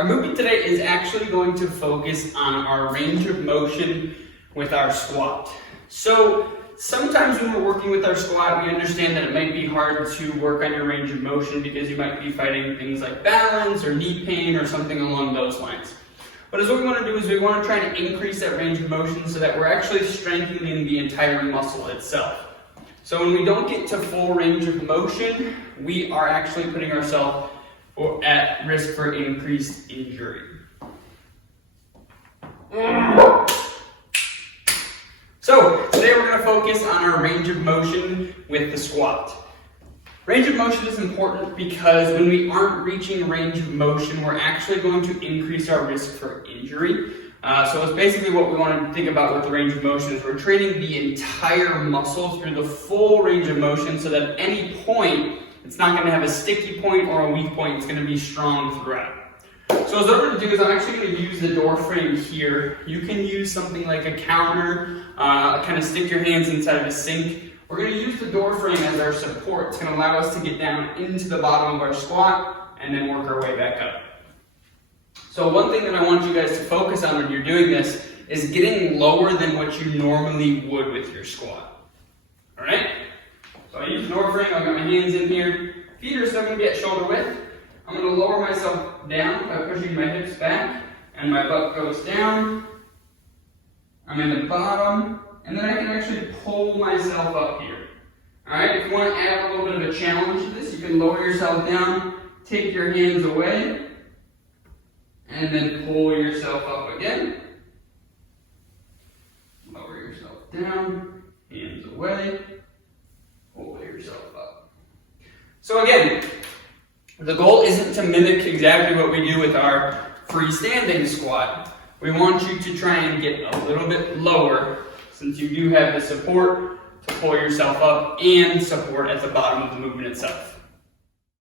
Our movement today is actually going to focus on our range of motion with our squat. So sometimes when we're working with our squat, we understand that it might be hard to work on your range of motion because you might be fighting things like balance or knee pain or something along those lines. But what we want to do is we want to try to increase that range of motion so that we're actually strengthening the entire muscle itself. So when we don't get to full range of motion, we are actually putting ourselves at risk for increased injury. So today we're going to focus on our range of motion with the squat. Range of motion is important because when we aren't reaching range of motion, we're actually going to increase our risk for injury. So it's basically what we want to think about with the range of motion is we're training the entire muscle through the full range of motion so that at any point, it's not going to have a sticky point or a weak point, it's going to be strong throughout. So what I'm going to do is I'm actually going to use the door frame here. You can use something like a counter, kind of stick your hands inside of a sink. We're going to use the door frame as our support. It's going to allow us to get down into the bottom of our squat and then work our way back up. So one thing that I want you guys to focus on when you're doing this is getting lower than what you normally would with your squat. All right? So I use the door frame, I've got my hands in here. Feet are still going to be at shoulder width. I'm going to lower myself down by pushing my hips back and my butt goes down. I'm in the bottom and then I can actually pull myself up here. Alright, if you want to add a little bit of a challenge to this, you can lower yourself down, take your hands away, and then pull yourself up again. Lower yourself down, hands away, pull yourself up. So again, the goal isn't to mimic exactly what we do with our freestanding squat. We want you to try and get a little bit lower since you do have the support to pull yourself up and support at the bottom of the movement itself.